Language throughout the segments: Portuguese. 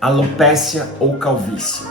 Alopécia ou calvície.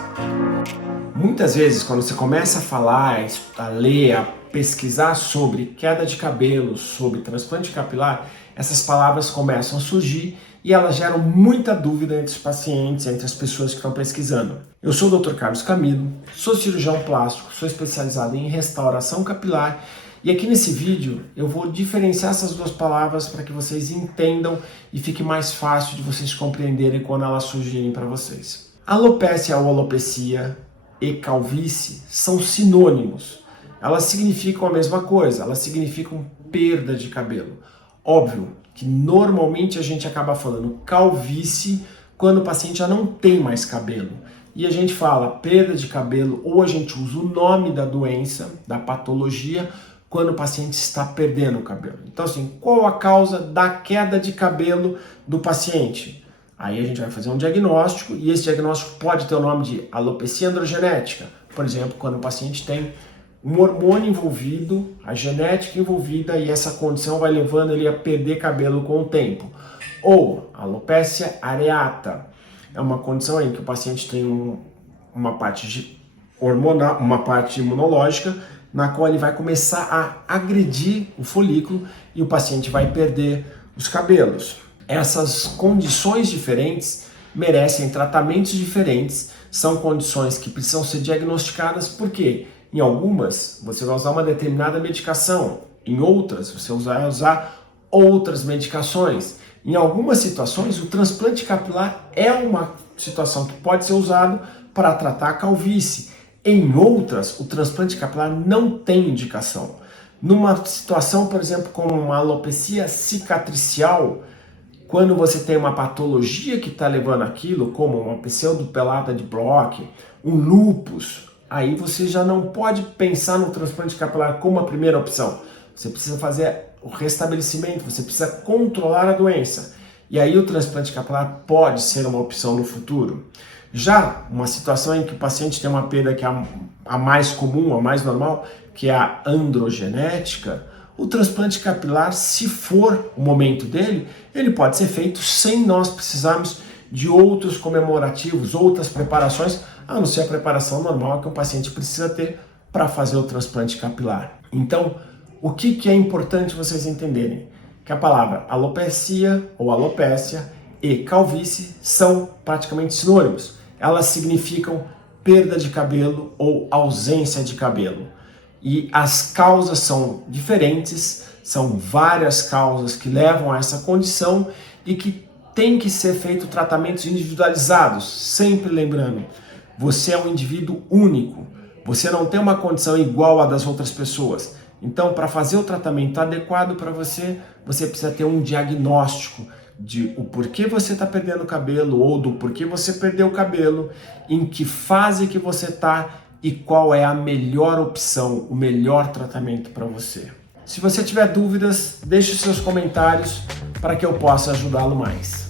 Muitas vezes, quando você começa a falar, a ler, a pesquisar sobre queda de cabelo, sobre transplante capilar, essas palavras começam a surgir e elas geram muita dúvida entre os pacientes, entre as pessoas que estão pesquisando. Eu sou o Dr. Carlos Camilo, sou cirurgião plástico, sou especializado em restauração capilar e aqui nesse vídeo eu vou diferenciar essas duas palavras para que vocês entendam e fique mais fácil de vocês compreenderem quando elas surgirem para vocês. Alopécia ou alopecia e calvície são sinônimos. Elas significam a mesma coisa, elas significam perda de cabelo. Óbvio que normalmente a gente acaba falando calvície quando o paciente já não tem mais cabelo. E a gente fala perda de cabelo ou a gente usa o nome da doença, da patologia, quando o paciente está perdendo o cabelo. Então assim, qual a causa da queda de cabelo do paciente? Aí a gente vai fazer um diagnóstico e esse diagnóstico pode ter o nome de alopecia androgenética. Por exemplo, quando o paciente tem um hormônio envolvido, a genética envolvida e essa condição vai levando ele a perder cabelo com o tempo. Ou alopecia areata, é uma condição em que o paciente tem uma parte hormonal, uma parte imunológica, na qual ele vai começar a agredir o folículo e o paciente vai perder os cabelos. Essas condições diferentes merecem tratamentos diferentes, são condições que precisam ser diagnosticadas porque em algumas você vai usar uma determinada medicação, em outras você vai usar outras medicações. Em algumas situações o transplante capilar é uma situação que pode ser usado para tratar a calvície. Em outras, o transplante capilar não tem indicação. Numa situação, por exemplo, como uma alopecia cicatricial, quando você tem uma patologia que está levando aquilo, como uma pseudopelada de Bloch, um lúpus, aí você já não pode pensar no transplante capilar como a primeira opção. Você precisa fazer o restabelecimento, você precisa controlar a doença. E aí o transplante capilar pode ser uma opção no futuro. Já uma situação em que o paciente tem uma perda que é a mais comum, a mais normal, que é a androgenética, o transplante capilar, se for o momento dele, ele pode ser feito sem nós precisarmos de outros comemorativos, outras preparações, a não ser a preparação normal que o paciente precisa ter para fazer o transplante capilar. Então, o que é importante vocês entenderem? Que a palavra alopecia ou alopécia e calvície são praticamente sinônimos. Elas significam perda de cabelo ou ausência de cabelo. E as causas são diferentes, são várias causas que levam a essa condição e que tem que ser feito tratamentos individualizados. Sempre lembrando, você é um indivíduo único, você não tem uma condição igual à das outras pessoas. Então, para fazer o tratamento adequado para você, você precisa ter um diagnóstico de o porquê você está perdendo o cabelo ou do porquê você perdeu o cabelo, em que fase que você está e qual é a melhor opção, o melhor tratamento para você. Se você tiver dúvidas, deixe seus comentários para que eu possa ajudá-lo mais.